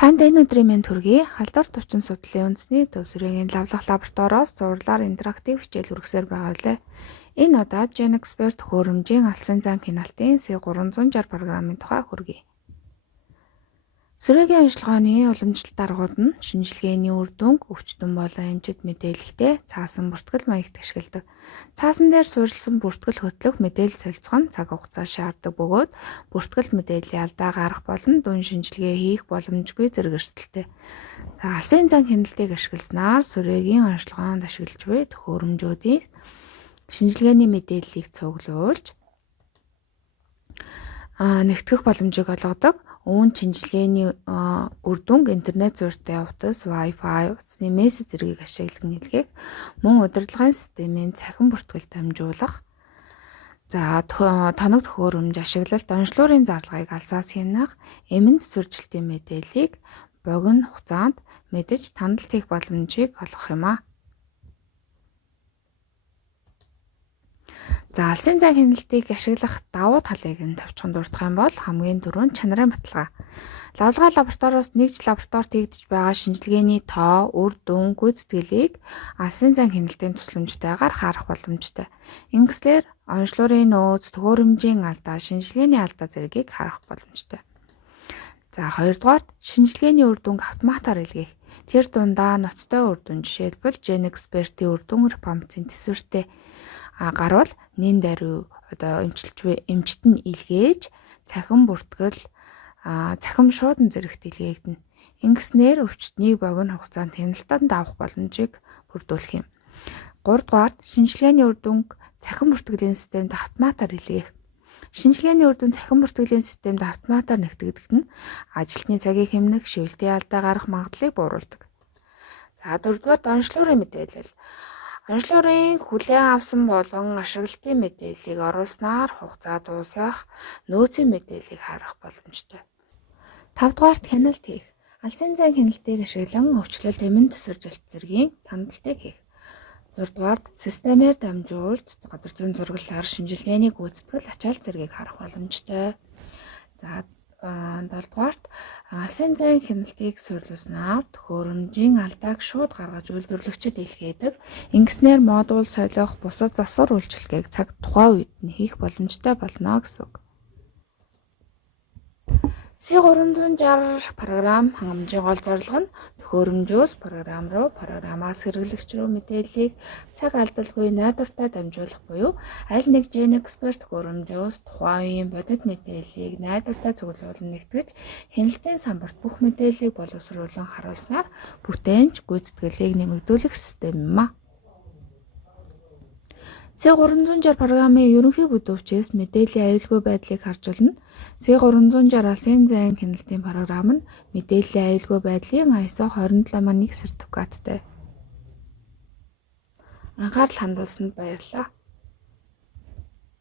Танд энэ өдрийн мэнд хүргэе. Халдвар төвчин судлалын үндэсний төвсрийн лавлах лабораториос зурлаар интерактив хичээл үргэсээр байгаа үлээ. Энэ удаад GenExpert хөрөмжийн алсын зан хяналтын C360 программын тухай хүргэе. Сүрээгийн ажиллагааны уламжлалт даргууд нь шинжилгээний үр дүнг өвчтөн болон эмчит мэдээлэлтэй цаасан бүртгэл маягт ашигладаг. Цаасан дээр суурилсан бүртгэл хөтлөх мэдээлэл солилцох нь цаг хугацаа шаарддаг бөгөөд бүртгэл мэдээллийн алдаа гарах болон дүн шинжилгээ хийх боломжгүй зэрэг эрсдэлтэй. Алсын зан хяналтыг ашигласнаар сүрээгийн ажиллагаанд ашиглаж буй төхөөрөмжүүдийн шинжилгээний мэдээллийг цуглуулж нэгтгэх боломжийг олгодог. Үүнд шинжилгээний үр дүнг интернет суурьтай утас, Wi-Fi, утасны мессеж зэргийг ашиглан илгээх, мөн удирдлагын системийн цахим бүртгэлд дамжуулах. Тоног төхөөрөмж ашиглалт онцлогын зарлагыг алсаас хянах, эмэнд сүржилтийн мэдээллийг богино хугацаанд мэдэж таналт хийх боломжийг олгох юм а. Алсын зан хяналтыг ашиглах давуу талыг нь товчхон дурдах юм бол хамгийн түрүүнд чанарын баталгаа. Лавлгаа лабораториос нэгж лабораторид хийгдэж байгаа шинжилгээний тоо, үр дүн, гүйцэтгэлийг алсын зан хяналтын тусламжтайгаар харах боломжтой. Ингэслээр онцлогын нөөц, төхөөрөмжийн алдаа, шинжилгээний алдаа зэргийг харах боломжтой. Хоёрдугаарт шинжилгээний үр дүнг автоматар илгээх. Тэр дундаа ноцтой үр дүн, жишээлбэл GenExpert-ийн үр дүн репамцын төсвөртэй гарвал нэн даруй эмчит нь илгээж цахим бүртгэл цахим шуудан зэрэгт илгээгдэнэ. Ингэснээр өвчтнийг богино хугацаанд хяналтанд авах боломжийг бүрдүүлэх юм. 3 дугаарт шинжилгээний үр дүнг цахим бүртгэлийн системд автоматар илгээх. Шинжилгээний үр дүн цахим бүртгэлийн системд автоматар нэгтгэгдэх нь ажилтны цагийг хэмнэх, шивэлтийн алдаа гарах магадлалыг бууруулдаг. 4 дугаарт онцлогын мэдээлэл. Онцлогын хүлээн авсан болон ашиглалтын мэдээллийг оруулснаар хугацаа дуусах, нөөцийн мэдээллийг харах боломжтой. 5 дугаарт хяналт хийх. Алсын зан хяналтыг ашиглан өвчлөлт эмэн тасаржилт зэргийн таналтыг хийх. 6 дугаарт системээр дамжуулж газар зүйн зураглалаар шинжилгээний гүйцэтгэл, ачаал зэргийг харах боломжтой. 7 дугаарт алсын зан хяналтыг суурилснаар төхөөрөмжийн алдааг шууд гаргаж үйлдвэрлэгчид илгээдэг. Ингэснээр модуль солих, бусад засвар үйлчилгээг цаг тухайн үед нь хийх боломжтой болно гэсэн үг. C360 програм хангамжийн гол зорилго нь төхөөрөмжөөс програм руу, програмаас хэрэглэгч рүү мэдээллийг цаг алдалгүй найдвартай дамжуулах буюу аль нэг GenExpert төхөөрөмжөөс тухайн үеийн бодит мэдээллийг найдвартай цуглуулан нэгтгэж хяналтын самбарт бүх мэдээллийг боловсруулан харуулснаар бүтээмж гүйцэтгэлийг нэмэгдүүлэх систем юм а. C360 программын ерөнхий бүтээгдэхүүнээс мэдээллийн аюулгүй байдлыг харж болно. C360 алсын зан хяналтын програм нь мэдээллийн аюулгүй байдлын ISO 271 сертификаттай. Анхаарал хандуулсанд баярлалаа.